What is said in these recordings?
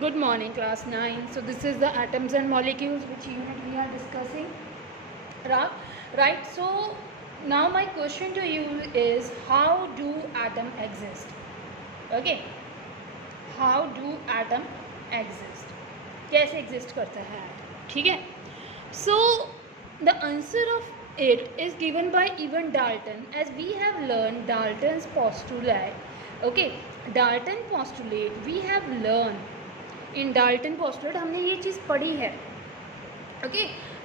Good morning, class 9. So this is the atoms and molecules which unit we are discussing. Right. So now my question to you is, how do atom exist? Okay. How do atom exist? कैसे exist करता है atom? ठीक है. So the answer of it is given by even Dalton, as we have learned Dalton's postulate. Okay. Dalton postulate we have learned. In Dalton postulate हमने ये चीज़ पढ़ी है, okay,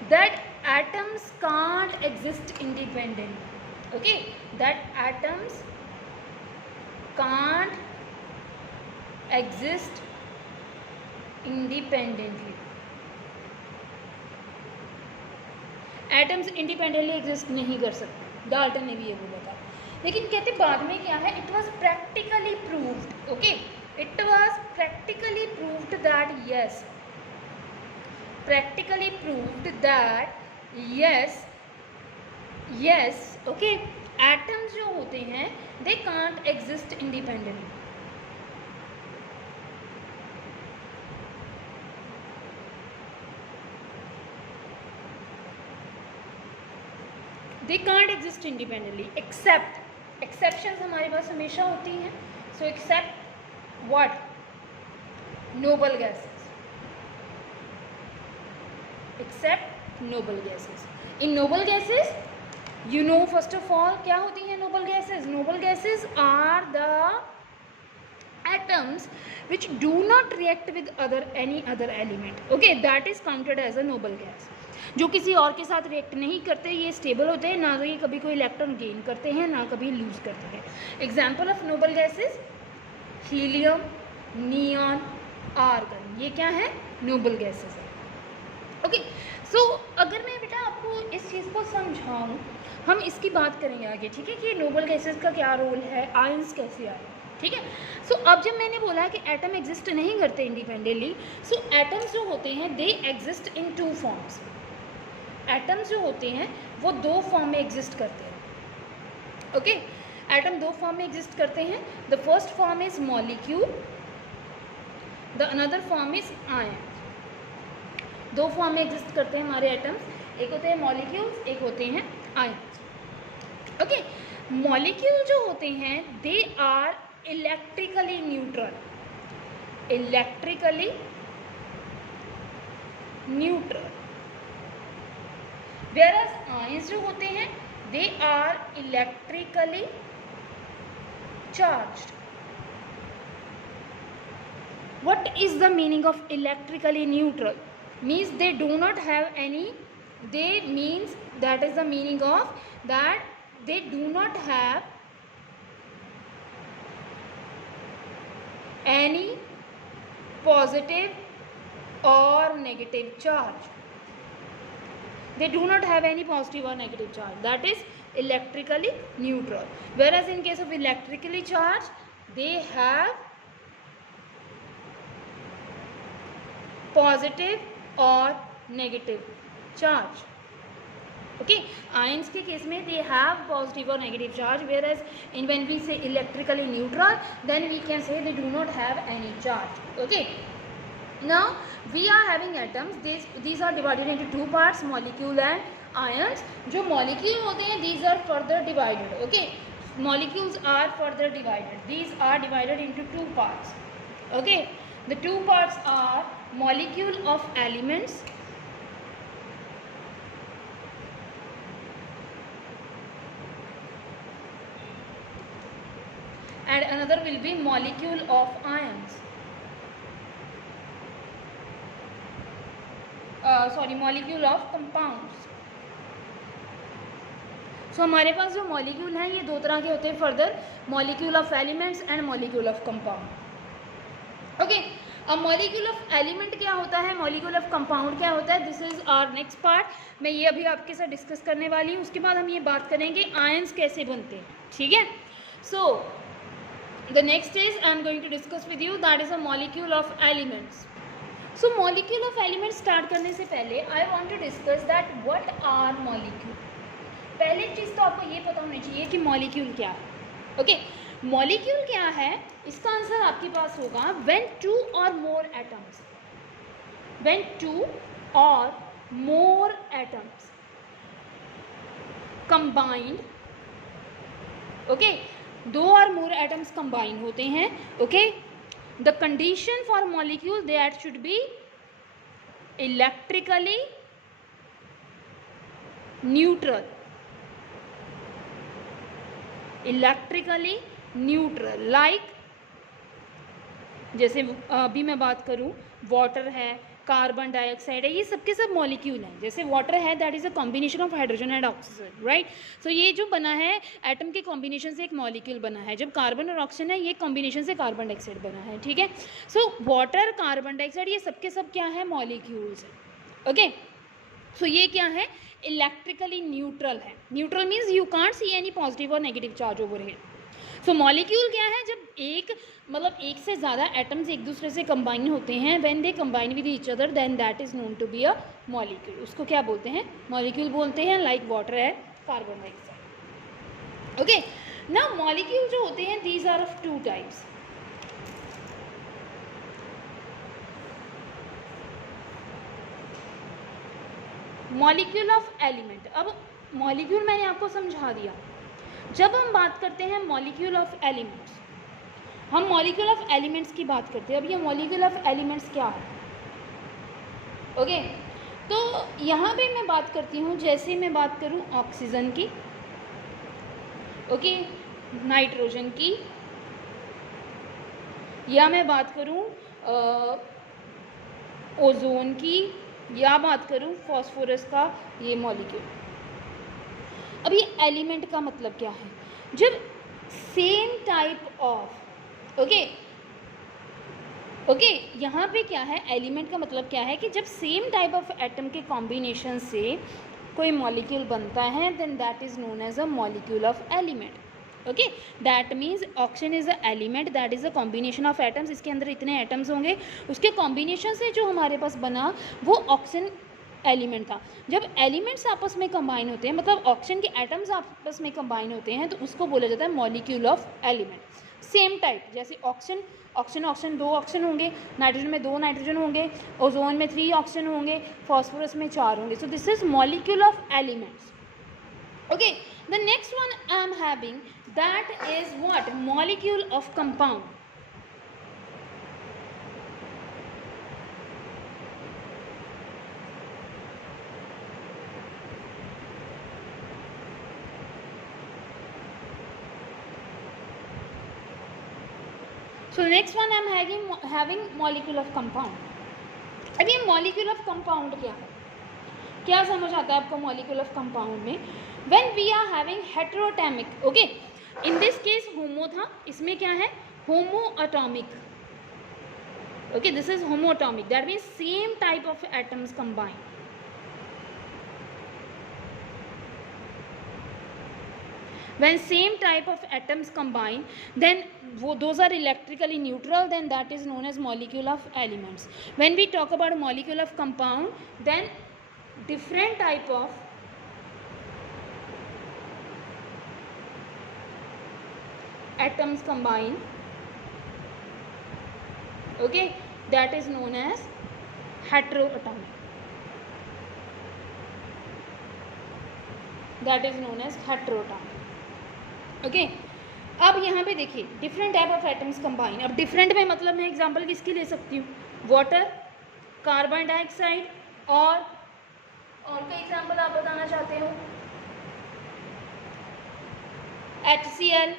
that atoms can't exist independent, okay, that atoms can't exist independently. Atoms independently exist नहीं कर सकते, Dalton ने भी ये बोला था. लेकिन कहते बाद में क्या है, it was practically proved, okay, it was practically proved that yes, okay, atoms जो होते हैं they can't exist independently. They can't exist independently except exceptions हमारे पास हमेशा होती हैं. So except what? Noble gases. Except noble gases. In noble gases, you know, first of all, क्या होती हैं noble gases? Noble gases are the atoms which do not react with any other element. Okay, that is counted as a noble gas. जो किसी और के साथ react नहीं करते, ये स्टेबल होते हैं, ना तो ये कभी कोई इलेक्ट्रॉन गेन करते हैं, ना कभी लूज करते हैं. Example of noble gases helium, neon, argon, ये क्या है? नोबल गैसेस है. ओके, सो अगर मैं बेटा आपको इस चीज़ को समझाऊं, हम इसकी बात करेंगे आगे, ठीक है, कि नोबल गैसेस का क्या रोल है, आयंस कैसे आए, ठीक है. सो अब जब मैंने बोला कि एटम एग्जिस्ट नहीं करते इंडिपेंडेंटली, सो एटम्स जो होते हैं they exist in two forms. Atoms जो होते हैं वो दो फॉर्म में एग्जिस्ट करते हैं. ओके, एटम दो फॉर्म में एग्जिस्ट करते हैं. The first form is molecule, the another form is ion. दो फॉर्म में एग्जिस्ट करते हैं हमारे एटम्स, एक होते हैं मॉलिक्यूल्स, एक होते हैं आयन्स. ओके, मॉलिक्यूल जो होते हैं they are electrically neutral, electrically neutral. whereas ions जो होते हैं they are electrically charged. What is the meaning of electrically neutral? Means they do not have any, they means that is the meaning of that they do not have any positive or negative charge. They do not have any positive or negative charge. That is electrically neutral. Whereas in case of electrically charged, they have positive or negative charge. Okay, ions के case में they have positive or negative charge, whereas in when we say electrically neutral, then we can say they do not have any charge. Okay, now we are having atoms. These are divided into two parts, molecule and ions. जो molecule होते हैं these are further divided. Okay, molecules are further divided. These are divided into two parts. Okay, the two parts are molecule of elements and another will be molecule of ions. Molecule of compounds. So हमारे पास जो molecule हैं ये दो तरह के होते हैं further, molecule of elements and molecule of compound. Okay, अब मॉलिक्यूल ऑफ एलिमेंट क्या होता है, मॉलिक्यूल ऑफ कंपाउंड क्या होता है, this is our next part. मैं ये अभी आपके साथ डिस्कस करने वाली हूँ. उसके बाद हम ये बात करेंगे आयंस कैसे बनते हैं, ठीक है. So the next is I am going to discuss with you, that is a molecule of elements. So molecule of elements start करने से पहले I want to discuss that what are molecule. पहले चीज़ तो आपको ये पता होनी चाहिए कि मॉलिक्यूल क्या है. ओके, मॉलिक्यूल क्या है, इसका आंसर आपके पास होगा व्हेन टू और मोर एटम्स, व्हेन टू और मोर एटम्स कंबाइंड, ओके, दो और मोर एटम्स कंबाइन होते हैं, okay, the condition for molecule that should be electrically neutral, electrically neutral, like जैसे अभी मैं बात करूं वाटर है, कार्बन डाइऑक्साइड है, ये सबके सब मॉलिक्यूल हैं। जैसे वाटर है that is a combination of hydrogen and oxygen, right. So ये जो बना है एटम के कॉम्बिनेशन से एक मॉलिक्यूल बना है। जब कार्बन और ऑक्सीजन है ये कॉम्बिनेशन से कार्बन डाइऑक्साइड बना है, ठीक है। सो वाटर, कार्बन डाइऑक्साइड, ये सबके सब क्या है, मॉलिक्यूल्स हैं, ओके। सो ये क्या है, इलेक्ट्रिकली न्यूट्रल है। Neutral means you can't see any positive और negative charge over here. So molecule क्या है, जब एक से ज़्यादा एटम्स एक दूसरे से कंबाइन होते हैं, when they combine with each other then that is known to be a molecule. उसको क्या बोलते हैं, मॉलिक्यूल बोलते हैं, लाइक वाटर है, carbon dioxide, okay. Now molecule जो होते हैं these are of two types, molecule of element. अब मॉलिक्यूल मैंने आपको समझा दिया। जब हम बात करते हैं मॉलिक्यूल ऑफ एलिमेंट्स, हम मॉलिक्यूल ऑफ एलिमेंट्स की बात करते हैं। अब ये मॉलिक्यूल ऑफ एलिमेंट्स क्या है, ओके। तो यहाँ पे मैं बात करती हूँ, जैसे मैं बात करूँ ऑक्सीजन की, ओके, नाइट्रोजन की, या मैं बात करूँ ओजोन की, या बात करूँ फॉस्फोरस का, ये मॉलिक्यूल। अब ये एलिमेंट का मतलब क्या है, जब सेम टाइप ऑफ, ओके, यहाँ पे क्या है, एलिमेंट का मतलब क्या है कि जब सेम टाइप ऑफ एटम के कॉम्बिनेशन से कोई मॉलिक्यूल बनता है then that is known as a molecule of element, okay. That means oxygen is a element that is a combination of atoms. इसके अंदर इतने एटम्स होंगे, उसके कॉम्बिनेशन से जो हमारे पास बना वो ऑक्सीजन एलिमेंट था। जब एलिमेंट्स आपस में कंबाइन होते हैं, मतलब ऑक्सीजन के एटम्स आपस में कंबाइन होते हैं, तो उसको बोला जाता है molecule of element. Same type, जैसे ऑक्सीजन 2 ऑक्सीजन होंगे, नाइट्रोजन में 2 नाइट्रोजन होंगे, ओजोन में 3 ऑक्सीजन होंगे, फॉस्फोरस में 4 होंगे। सो this is molecule of elements, okay. The next one I am having that is what, molecule of compound. So next one I am having molecule of compound। अब ये molecule of compound क्या है, क्या समझ आता है आपको molecule of compound में, when we are having heterotamic, okay, in this case homo था, इसमें क्या है, homoatomic, okay, this is homoatomic, that means same type of atoms combined। When same type of atoms combine then those are electrically neutral, then that is known as molecule of elements। When we talk about molecule of compound, then different type of atoms combine, okay, that is known as heteroatomic, that is known as heteroatomic, okay. अब यहाँ पे देखिए different type of atoms combine. अब different में मतलब मैं example किसकी ले सकती हूँ, वाटर, कार्बन डाइऑक्साइड, और कोई एग्जांपल आप बताना चाहते हो, HCl,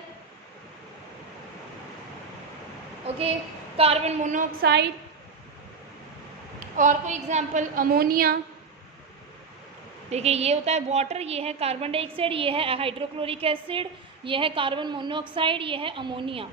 ओके, कार्बन मोनोऑक्साइड, और कोई एग्जांपल अमोनिया। देखिए ये होता है वाटर, ये है कार्बन डाइऑक्साइड, ये है हाइड्रोक्लोरिक एसिड, ये है कार्बन मोनोऑक्साइड, ये है अमोनिया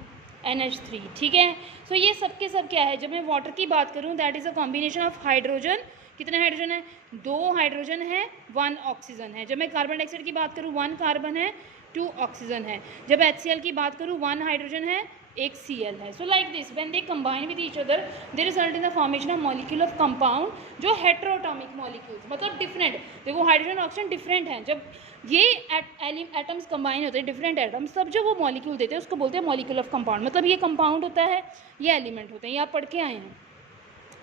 NH3, ठीक है। सो ये सब के सब क्या है, जब मैं वाटर की बात करूँ that is a combination of hydrogen, कितने हाइड्रोजन है, 2 हाइड्रोजन है, 1 ऑक्सीजन है। जब मैं कार्बन डाइऑक्साइड की बात करूँ 1 कार्बन है, 2 ऑक्सीजन है। जब HCl की बात करूँ 1 हाइड्रोजन है, एक Cl है. So like this, when they combine with each other, they result in the formation of molecule of compound जो heteroatomic molecules, मतलब different. देखो हाइड्रोजन और ऑक्सीजन डिफरेंट हैं, जब ये एटम्स कंबाइन होते हैं डिफरेंट एटम्स, तब जो वो मॉलिक्यूल देते हैं उसको बोलते हैं मॉलिक्यूल ऑफ कंपाउंड. मतलब ये कंपाउंड होता है, ये एलिमेंट होते हैं, ये आप पढ़ के आए हैं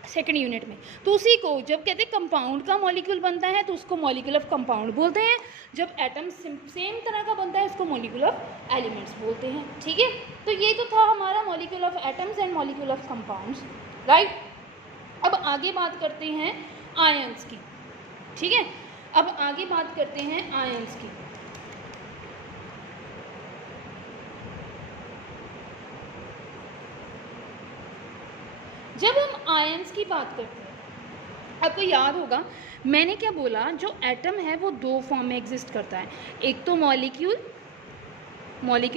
सेकेंड यूनिट में. तो उसी को जब कहते हैं कंपाउंड का मॉलिक्यूल बनता है तो उसको मॉलिक्यूल ऑफ कंपाउंड बोलते हैं. जब एटम सेम तरह का बनता है उसको मॉलिक्यूल ऑफ एलिमेंट्स बोलते हैं. ठीक है, तो ये तो था हमारा molecule of atoms and molecule of compounds, right. अब आगे बात करते हैं आयंस की. ठीक है, अब आगे बात करते हैं आयंस की. जब हम आयंस की बात करते हैं, आपको याद होगा मैंने क्या बोला, जो एटम है वो दो फॉर्म में एग्जिस्ट करता है. एक तो मॉलिक्यूल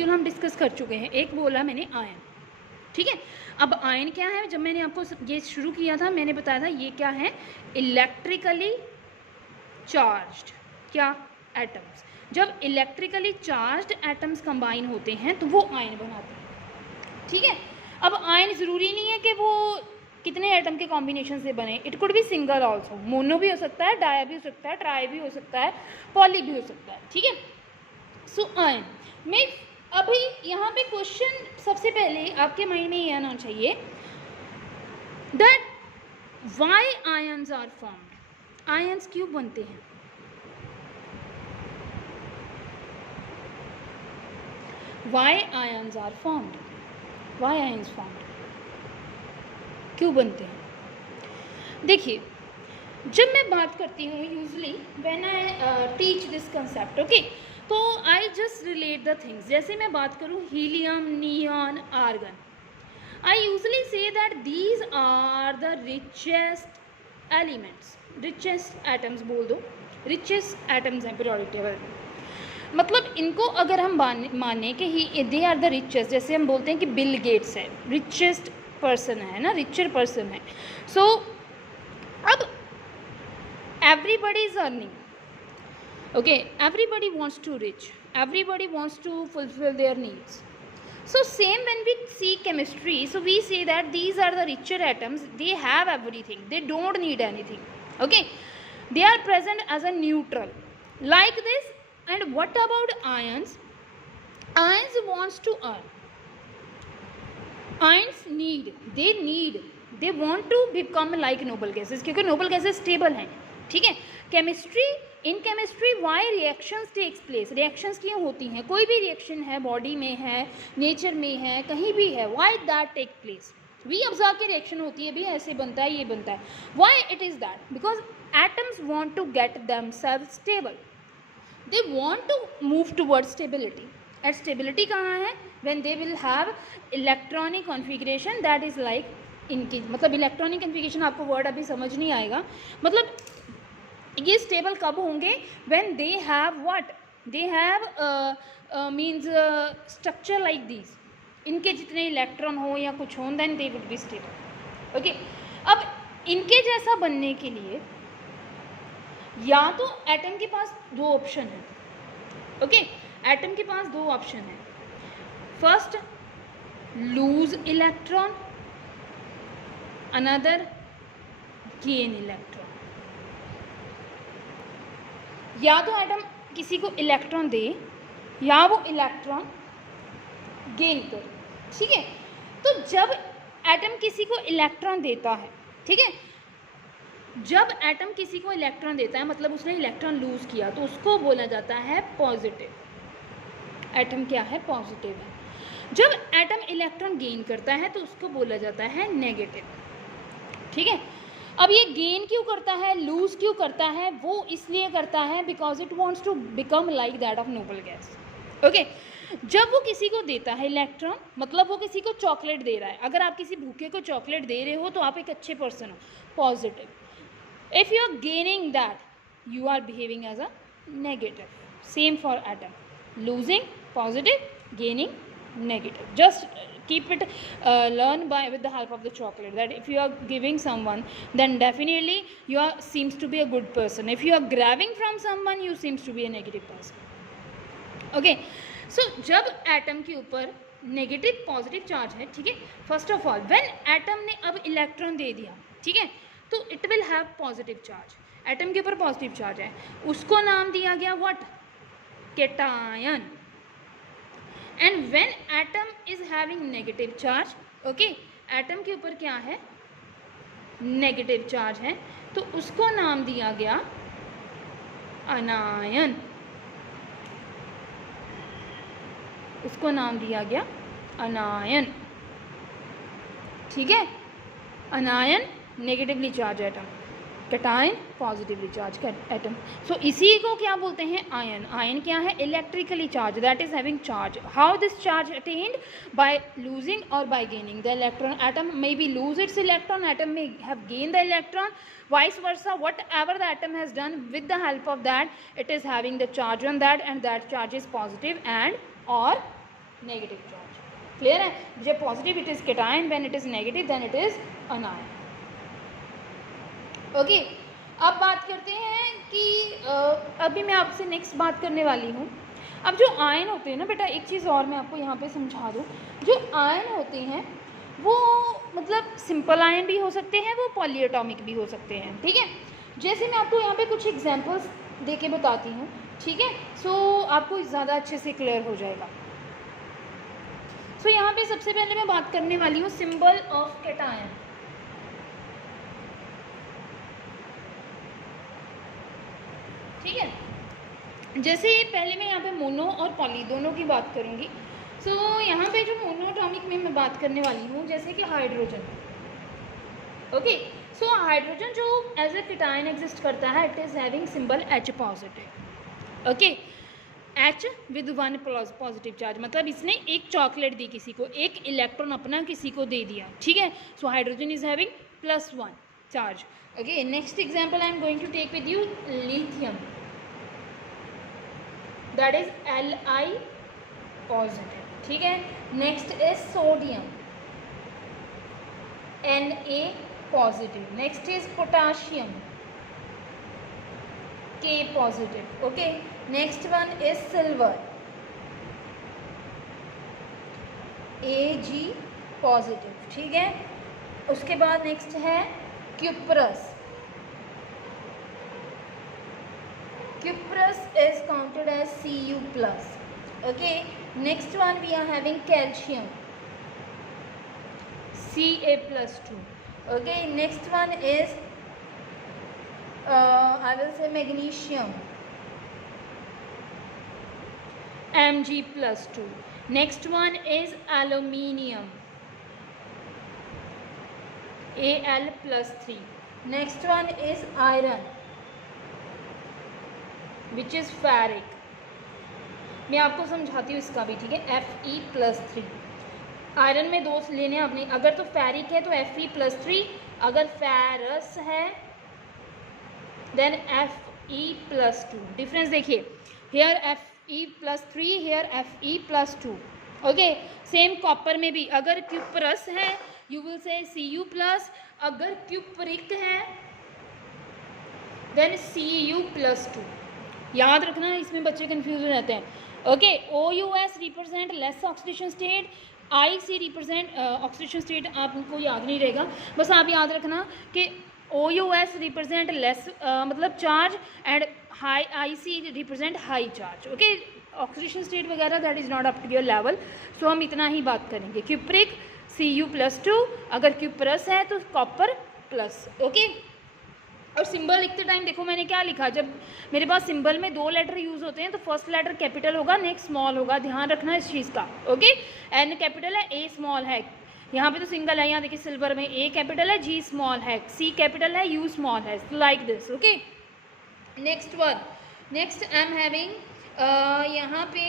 हम डिस्कस कर चुके हैं, एक बोला मैंने आयन. ठीक है, अब आयन क्या है, जब मैंने आपको ये शुरू किया था मैंने बताया था ये क्या है, इलेक्ट्रिकली चार्ज्ड क्या एटम्स. जब इलेक्ट्रिकली चार्ज्ड एटम्स कंबाइन होते हैं तो वो आयन बनाते हैं. ठीक है, अब आयन ज़रूरी नहीं है कि वो कितने एटम के कॉम्बिनेशन से बने, it could be single also, mono भी हो सकता है, डाया भी हो सकता है, ट्राई भी हो सकता है, पॉली भी हो सकता है. ठीक है, सो आयन में अभी यहाँ पे क्वेश्चन सबसे पहले आपके माइंड में ये आना चाहिए that why ions are formed. आयंस क्यों बनते हैं, why ions are formed, why ions formed, क्यों बनते हैं. देखिए, जब मैं बात करती हूँ usually when I teach this concept, okay, तो I just relate the things. जैसे मैं बात करूँ helium, neon, argon, I usually say that these are the richest elements, richest atoms बोल दो, रिचेस्ट एटम्स हैं पीरियोडिक टेबल में. मतलब इनको अगर हम माने कि ही दे आर द रिचेस्ट, जैसे हम बोलते हैं कि बिल गेट्स है रिचेस्ट पर्सन है ना, रिचर पर्सन है. सो अब everybody is earning, okay, everybody wants to rich, everybody wants to fulfil their needs. So same when we see chemistry, so we say that these are the richer atoms, they have everything, they don't need anything, okay, they are present as a neutral like this. And what about ions? Ions wants to earn, ions need, they want to become like noble gases, क्योंकि noble gases stable हैं. ठीक है, chemistry, in chemistry why reactions takes place, reactions क्यों होती हैं, कोई भी reaction है, बॉडी में है, नेचर में है, कहीं भी है, why that take place, we observe की रिएक्शन होती है, भी ऐसे बनता है, ये बनता है. Why it is that, because atoms want to get themselves stable, they want to move toward stability. At stability कहाँ है, when they will have electronic configuration that is like इनकी, मतलब इलेक्ट्रॉनिक कॉन्फिगरेशन आपको वर्ड अभी समझ नहीं आएगा, मतलब ये स्टेबल कब होंगे, when they have what, they have means structure like this, इनके जितने इलेक्ट्रॉन हो या कुछ हो, then they would be stable. Okay, अब इनके जैसा बनने के लिए या तो एटम के पास दो ऑप्शन है, ओके, एटम के पास दो ऑप्शन है. First loose electron, another gain electron. या तो एटम किसी को इलेक्ट्रॉन दे या वो इलेक्ट्रॉन गेन करे. ठीक है, तो जब एटम किसी को इलेक्ट्रॉन देता है, ठीक है, जब एटम किसी को इलेक्ट्रॉन देता है मतलब उसने इलेक्ट्रॉन लूज किया, तो उसको बोला जाता है पॉजिटिव. एटम क्या है, पॉजिटिव है. जब एटम इलेक्ट्रॉन गेन करता है तो उसको बोला जाता है नेगेटिव. ठीक है, अब ये गेन क्यों करता है, लूज क्यों करता है, वो इसलिए करता है because it wants to become like that of noble gas. Okay, जब वो किसी को देता है इलेक्ट्रॉन, मतलब वो किसी को चॉकलेट दे रहा है. अगर आप किसी भूखे को चॉकलेट दे रहे हो तो आप एक अच्छे पर्सन हो, positive. If you are gaining that you are behaving as a negative. Same for atom, losing positive, gaining negative. Just keep it learn by with the help of the chocolate that if you are giving someone then definitely you are seems to be a good person. If you are grabbing from someone you seems to be a negative person. Okay, so जब atom के ऊपर negative positive charge है, ठीक है। First of all when atom ने अब electron दे दिया, ठीक है, तो it will have positive charge, atom के ऊपर पॉजिटिव चार्ज है, उसको नाम दिया गया what, cation. And when atom is having negative charge, okay, atom के ऊपर क्या है, नेगेटिव चार्ज है, तो उसको नाम दिया गया अनायन, उसको नाम दिया गया अनायन, ठीक है। Anion negatively charged atom, cation positively charged atom. So इसी को क्या बोलते हैं, आयन। आयन क्या है, electrically charged, that is having charge. How this charge attained, by losing और by gaining the electron. Atom may be lose its electron, atom may have gained the electron, vice versa, whatever the atom has done, with the help of that it is having the charge on that, and that charge is positive and or negative charge. Clear है, जब positive it is cation, when it is negative then it is anion. Okay, अब बात करते हैं कि अभी मैं आपसे नेक्स्ट बात करने वाली हूँ। अब जो आयन होते हैं ना बेटा, एक चीज़ और मैं आपको यहाँ पे समझा दूँ, जो आयन होते हैं वो मतलब सिंपल आयन भी हो सकते हैं, वो पॉलीएटॉमिक भी हो सकते हैं, ठीक है। जैसे मैं आपको यहाँ पे कुछ एग्जांपल्स दे के बताती हूँ, ठीक है, सो आपको ज़्यादा अच्छे से क्लियर हो जाएगा। सो यहाँ पे सबसे पहले मैं बात करने वाली हूँ सिंबल ऑफ कैटायन। ठीक है, जैसे पहले मैं यहाँ पे मोनो और पॉली दोनों की बात करूँगी। सो यहाँ पे जो मोनोटॉमिक में मैं बात करने वाली हूँ, जैसे कि हाइड्रोजन। ओके, सो हाइड्रोजन जो एज ए कैटायन एग्जिस्ट करता है, it is having symbol H positive. Okay, H with 1 positive charge, मतलब इसने एक चॉकलेट दी किसी को, एक इलेक्ट्रॉन अपना किसी को दे दिया, ठीक है। So hydrogen is having +1 charge. Okay, next example I am going to take with you lithium, that is Li positive, ठीक है। Next is sodium, Na positive. Next is potassium, K positive. Okay, next one is silver, Ag positive, ठीक है। उसके बाद next है cuprous, Cuprous is counted as Cu+. Okay, next one we are having calcium, Ca+2. Okay, next one is I will say magnesium, Mg+2. Next one is aluminium, Al+3. Next one is iron, which is ferric. मैं आपको समझाती हूँ इसका भी, ठीक है। Fe+3, iron में दो लेने आपने, अगर तो फेरिक है तो Fe+3, अगर फेरस है देन Fe+2। डिफरेंस देखिए, here Fe+3, here Fe+2। Okay, same copper में भी अगर क्यूपरस है यू विल से Cu+, अगर क्यूपरिक है देन Cu+2। याद रखना, इसमें बच्चे कंफ्यूज हो जाते हैं। Okay, OUS represent less oxidation state, IC represent oxidation state, आपको याद नहीं रहेगा, बस आप याद रखना कि OUS रिप्रेजेंट लेस मतलब charge and high IC represent high charge. Okay, oxidation state वगैरह that is not up to your level, so हम इतना ही बात करेंगे। क्यूपरिक Cu+2, अगर क्यूपरस है तो कॉपर प्लस। ओके, और सिंबल लिखते टाइम देखो मैंने क्या लिखा, जब मेरे पास सिंबल में 2 लेटर यूज़ होते हैं तो फर्स्ट लेटर कैपिटल होगा, नेक्स्ट स्मॉल होगा, ध्यान रखना इस चीज़ का। ओके, N कैपिटल है, A स्मॉल है, यहाँ पे तो सिंगल है, यहाँ देखिए सिल्वर में A कैपिटल है, G स्मॉल है, C कैपिटल है, U स्मॉल है, like this. Okay, next one, next I am having यहाँ पे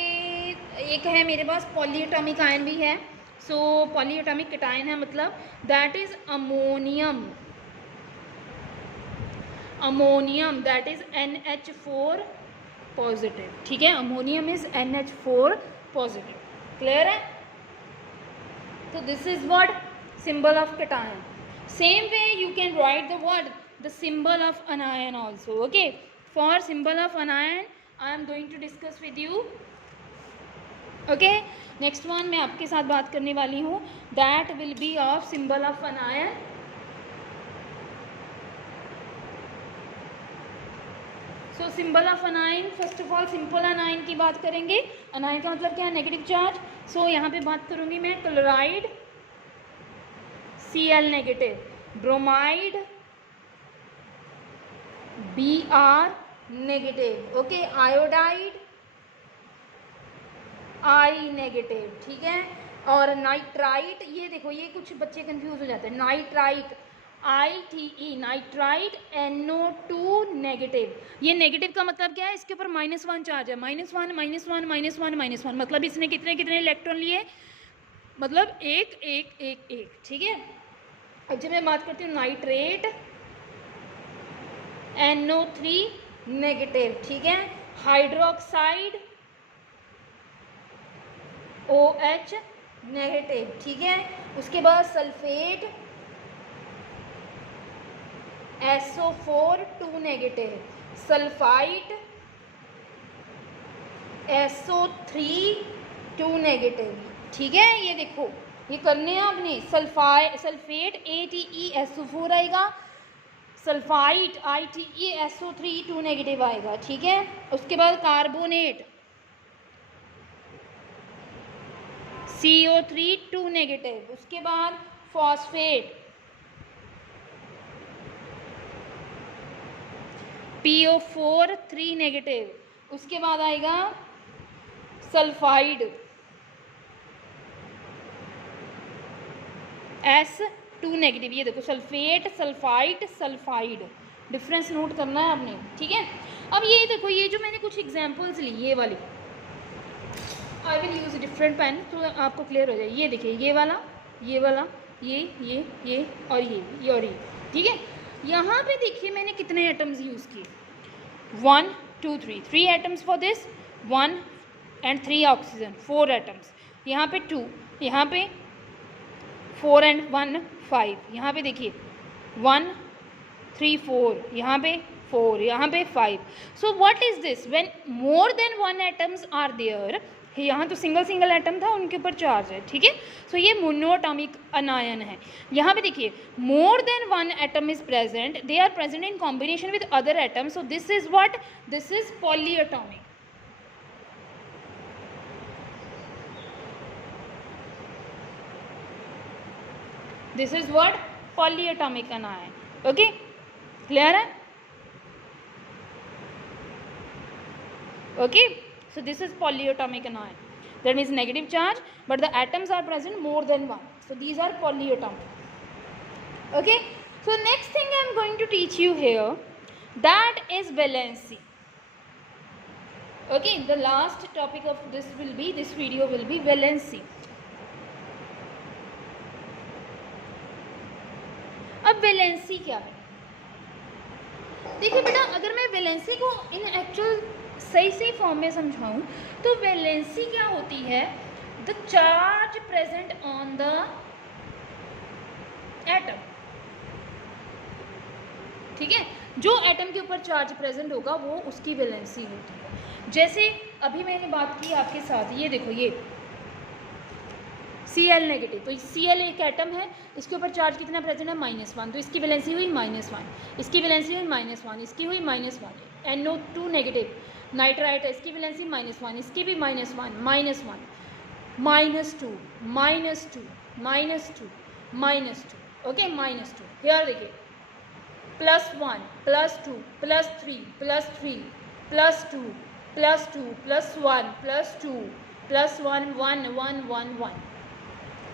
एक है मेरे पास पॉलीएटॉमिक आयन भी है। सो पॉलीएटॉमिक कैटायन है, मतलब that is ammonium, ammonium that is NH4 positive, ठीक है। Ammonium is NH4 positive, clear है। तो this is what symbol of cation. Same way you can write the word the symbol of anion also. Okay, for symbol of anion I am going to discuss with you okay, next one मैं आपके साथ बात करने वाली हूँ, that will be of symbol of anion. So symbol of अनायन, first of all simple अनायन की बात करेंगे। अनायन का मतलब क्या है? Negative charge. सो यहाँ पे बात करूँगी मैं chloride Cl negative, bromide Br negative, okay, iodide I negative, ठीक है। और नाइट्राइट, ये देखो ये कुछ बच्चे कंफ्यूज हो जाते हैं, nitrite ITE nitrite NO2 negative. ये नेगेटिव का मतलब क्या है? इसके ऊपर -1 चार्ज है, -1 -1 -1 -1, मतलब इसने कितने कितने इलेक्ट्रॉन लिए? मतलब एक एक एक एक, ठीक है। अब जब मैं बात करती हूँ नाइट्रेट NO3 नेगेटिव, ठीक है। हाइड्रोक्साइड OH नेगेटिव, ठीक है। उसके बाद sulphate SO4 2 negative, sulphite SO3 2 negative, ठीक है। ये देखो ये करने हैं आपने, सल्फेट ATE SO4 आएगा, सल्फाइट ITE SO3 2 नेगेटिव आएगा, ठीक है। उसके बाद कार्बोनेट CO3 2 नेगेटिव, उसके बाद फॉस्फेट PO4 3 नेगेटिव, उसके बाद आएगा सल्फाइड S2 नेगेटिव। ये देखो sulphate sulphite sulphide, difference note करना है आपने, ठीक है। अब ये देखो ये जो मैंने कुछ एग्जांपल्स ली, ये वाली I will use different pen तो आपको क्लियर हो जाए। ये देखिए ये वाला ये वाला ये और ये और ये, ठीक है। यहाँ पे देखिए मैंने कितने एटम्स यूज़ किए, 1 2 3 atoms for this, 1 and 3 oxygen, 4 atoms. यहाँ पे 2, यहाँ पे 4 and 1 5, यहाँ पे देखिए 1 3 4, यहाँ पे 4, यहाँ पे 5। So what is this? When more than 1 atoms are there, यहाँ तो सिंगल सिंगल एटम था, उनके ऊपर चार्ज है, ठीक है। सो ये मोनोएटॉमिक अनायन है। यहाँ पे देखिए more than 1 atom is present, they are present in combination with other atom, so this is what? This is polyatomic. This is what? Polyatomic anion, okay, clear है? Okay, so this is polyatomic anion, that means negative charge but the atoms are present more than one, so these are polyatomic. Okay, so next thing I am going to teach you here, that is valency. Okay, the last topic of this video will be valency. अब valency क्या है? देखिए बेटा, अगर मैं valency को इन actual सही form में समझाऊं तो वैलेंसी क्या होती है? The charge present on the atom, ठीक है। जो एटम के ऊपर चार्ज प्रेजेंट होगा वो उसकी वैलेंसी होती है। जैसे अभी मैंने बात की आपके साथ, ये देखो ये Cl नेगेटिव, तो Cl एक एटम है, इसके ऊपर चार्ज कितना प्रेजेंट है? -1, तो इसकी वैलेंसी हुई -1, इसकी वैलेंसी हुई -1, इसकी हुई -1। NO2 नेगेटिव नाइट्राइट है, इसकी वैलेंसी -1, इसकी भी -1 -1 -2 -2 -2 ओके, -2। हियर देखिए +1 +2 +3 +3 +2 +2 +1 +2 +1 1 1 1 1।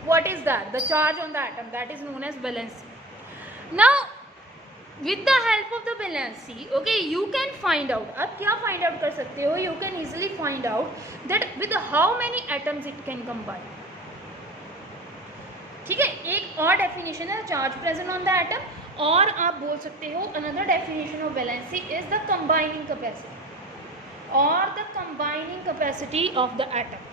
What is that? The charge on the atom, that is known as valency. Now with the help of the valency, okay, you can find out, अब क्या find out कर सकते हो? You can easily find out that with how many atoms it can combine, ठीक है। एक और definition है charge present on the atom, और आप बोल सकते हो another definition of valency is the combining capacity और the combining capacity of the atom.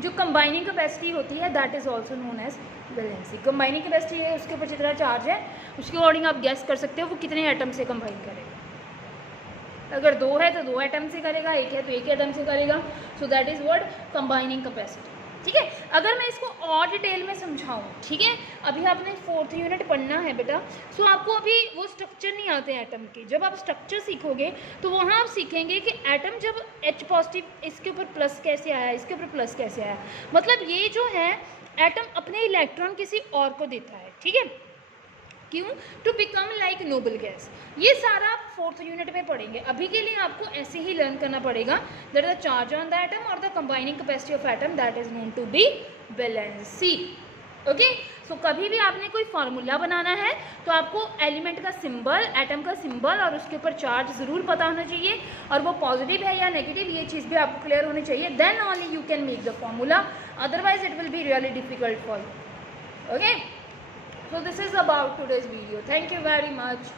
जो कंबाइनिंग कैपेसिटी होती है that is also known as valency. Combining capacity है, उसके ऊपर जितना चार्ज है उसके अकॉर्डिंग आप गैस कर सकते हो वो कितने एटम से कंबाइन करेगा। अगर 2 है तो 2 एटम से करेगा, 1 है तो 1 एटम से करेगा। So that is what combining capacity. ठीक है, अगर मैं इसको और डिटेल में समझाऊँ, ठीक है, अभी आपने 4th यूनिट पढ़ना है बेटा। सो आपको अभी वो स्ट्रक्चर नहीं आते हैं एटम के। जब आप स्ट्रक्चर सीखोगे तो वहाँ आप सीखेंगे कि एटम जब H पॉजिटिव इसके ऊपर प्लस कैसे आया, इसके ऊपर प्लस कैसे आया, मतलब ये जो है एटम अपने इलेक्ट्रॉन किसी और को देता है। ठीक है, क्यों? To become like noble gas. ये सारा आप 4th यूनिट में पढ़ेंगे। अभी के लिए आपको ऐसे ही लर्न करना पड़ेगा that the charge on the atom और the combining capacity of atom that is known to be valency. Okay, so कभी भी आपने कोई फार्मूला बनाना है तो आपको एलिमेंट का सिंबल, एटम का सिंबल और उसके ऊपर चार्ज ज़रूर पता होना चाहिए, और वो पॉजिटिव है या नेगेटिव ये चीज़ भी आपको क्लियर होनी चाहिए। Then only you can make the formula, otherwise it will be really difficult for you. Okay, so this is about today's video. Thank you very much.